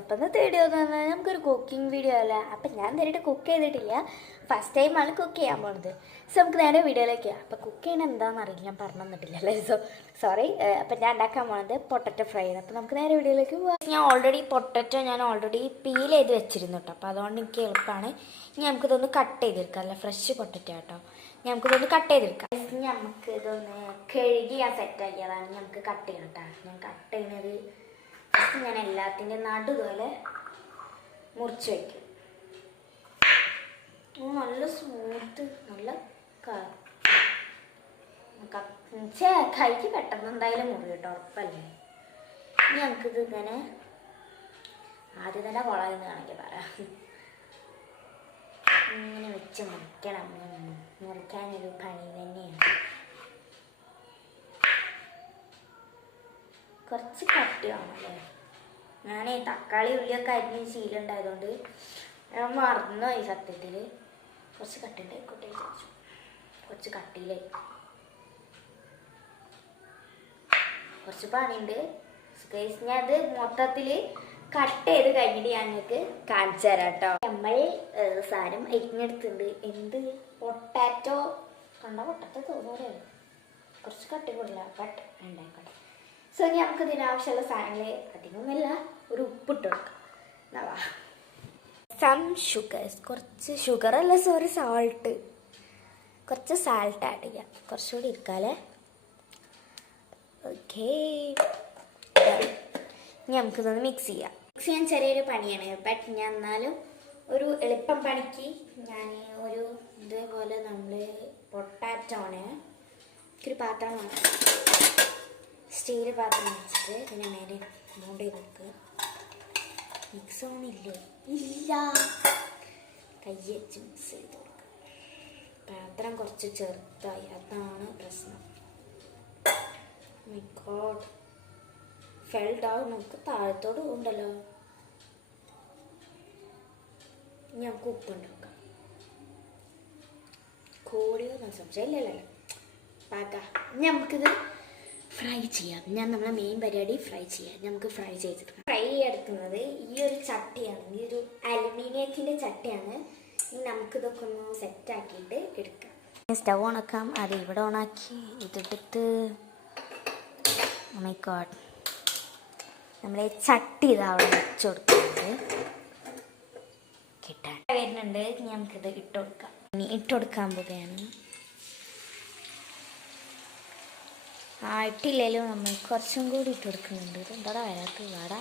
അപ്പം വീഡിയോ എന്ന് പറഞ്ഞാൽ നമുക്കൊരു കുക്കിംഗ് വീഡിയോ അല്ല. അപ്പം ഞാൻ നേരിട്ട് കുക്ക് ചെയ്തിട്ടില്ല, ഫസ്റ്റ് ടൈമാണ് കുക്ക് ചെയ്യാൻ പോകുന്നത്. സോ നമുക്ക് നേരെ വീഡിയോയിലേക്ക്. അപ്പം കുക്ക് ചെയ്യണം എന്താണെന്ന് അറിയില്ല, ഞാൻ പറഞ്ഞു തന്നിട്ടില്ലല്ലേ, സോറി. അപ്പം ഞാൻ ഉണ്ടാക്കാൻ പോകുന്നത് പൊട്ടറ്റോ ഫ്രൈ ആണ്. അപ്പം നമുക്ക് നേരെ വീഡിയോയിലേക്ക് പോകാം. പൊട്ടറ്റോ ഞാൻ ഓൾറെഡി പീൽ ചെയ്ത് വെച്ചിരുന്നു കേട്ടോ, അപ്പോൾ അതുകൊണ്ട് എനിക്ക് എളുപ്പമാണ്. ഇനി നമുക്കിതൊന്ന് കട്ട് ചെയ്തെടുക്കാം. അല്ല, ഫ്രഷ് പൊട്ടറ്റോ കേട്ടോ. നമുക്കിതൊന്ന് കട്ട് ചെയ്തെടുക്കാം. നമുക്കിതൊന്ന് കഴുകി ഞാൻ സെറ്റാക്കിയതാണ്. നമുക്ക് കട്ട് ചെയ്യണം കേട്ടോ. ഞാൻ കട്ട് ചെയ്യുന്നത് ഞാൻ എല്ലാത്തിൻ്റെ നടുപോലെ മുറിച്ച് വയ്ക്കും. നല്ല സ്മൂത്ത്, നല്ല കൈക്ക് പെട്ടെന്ന് എന്തായാലും മുറി കേട്ടോ, ഉറപ്പല്ലേ. ഇനി നമുക്കിത് ഇങ്ങനെ ആദ്യം തന്നെ കുളമെന്ന് വേണമെങ്കിൽ പറയാം. ഇങ്ങനെ വെച്ച് മുറിക്കണം. മുറിക്കാനൊരു പണി തന്നെയാണ്. കുറച്ച് കട്ടിയാണല്ലേ. ഞാൻ തക്കാളി ഉള്ളിയൊക്കെ അരിഞ്ഞ് ശീലമുണ്ടായതുകൊണ്ട് ഞാൻ മറന്നുപോയി സത്യത്തിൽ. കുറച്ച് കട്ടിൻ്റെ ആയിക്കോട്ടെ വിചാരിച്ചു. കുറച്ച് കട്ടിയിലായി, കുറച്ച് പണിയുണ്ട്. ഞാൻ അത് മൊത്തത്തിൽ കട്ട് ചെയ്ത് കഴിഞ്ഞിട്ട് ഞങ്ങൾക്ക് കാണിച്ചു തരാം കേട്ടോ. നമ്മൾ സാധനം അരിഞ്ഞെടുത്തിട്ടുണ്ട്. എന്ത് പൊട്ടാറ്റോ കണ്ട പൊട്ടാറ്റോ തോന്നുന്നു, കുറച്ച് കട്ടി കൂടില്ല, ബട്ട് ഉണ്ടായിക്കോട്ടെ. സോ ഇനി നമുക്ക് ഇതിനാവശ്യമുള്ള സാധനങ്ങൾ അധികമൊന്നുമില്ല, ഒരു ഉപ്പിട്ട് കൊടുക്കാം. എന്നാ സം ഷുഗേഴ്സ്, കുറച്ച് ഷുഗറല്ല, സോറി, സാൾട്ട്. കുറച്ച് സാൾട്ട് ആഡ് ചെയ്യാം, കുറച്ചുകൂടി ഇരിക്കാല്ലേ. ഓക്കേ, ഇനി നമുക്കിതൊന്ന് മിക്സ് ചെയ്യാം. മിക്സ് ചെയ്യാൻ ചെറിയൊരു പണിയാണ്, ബട്ട് ഞാൻ എന്നാലും ഒരു എളുപ്പം പണിക്ക് ഞാൻ ഒരു ഇതേപോലെ നമ്മൾ പൊട്ടാറ്റോനെ ഒരു പാത്രം വേണം, സ്റ്റീൽ പാത്രം വെച്ചിട്ട് ഇതിനെ നേരെ മൂടി കൊടുക്കുക. മിക്സ് ഓണില്ലേ? ഇല്ല, കൈ വെച്ച് മിക്സ് ചെയ്ത് കൊടുക്കുക. പാത്രം കുറച്ച് ചെറുതായി, അതാണ് പ്രശ്നം. My god, fell down. നമുക്ക് താഴത്തോട് ഉണ്ടല്ലോ. ഇനി നമുക്ക് ഉപ്പുണ്ടാക്കാം. കൂടിയോ സംശയം ഇല്ലല്ലോ. പാക്കാം. ഇനി നമുക്കിത് ഫ്രൈ ചെയ്യാം. നമ്മളെ മെയിൻ പരിപാടി ഫ്രൈ ചെയ്യാം. നമുക്ക് ഫ്രൈ ചെയ്തെടുക്കാം. ഫ്രൈ എടുക്കുന്നത് ഈ ഒരു ചട്ടിയാണ്, ഈ ഒരു അലുമിനിയത്തിൻ്റെ ചട്ടിയാണ്. ഇനി നമുക്കിതൊക്കെ ഒന്ന് സെറ്റാക്കിയിട്ട് എടുക്കാം. സ്റ്റൗ ഓണാക്കാം. അത് ഇവിടെ ഓണാക്കി ഇതെടുത്ത് മൈ ഗോഡ് നമ്മളെ ചട്ടി ഇത് അവിടെ വെച്ച് കൊടുക്കുന്നത് കിട്ടാൻ വരുന്നുണ്ട്. നമുക്കിത് ഇട്ട് കൊടുക്കാം. ഇനി ഇട്ട് കൊടുക്കാൻ പോവുകയാണ്. ഇട്ടില്ലെങ്കിലും നമ്മൾ കുറച്ചും കൂടി ഇട്ട് കൊടുക്കുന്നുണ്ട്. എന്താടാ വരാത്ത വാടാ.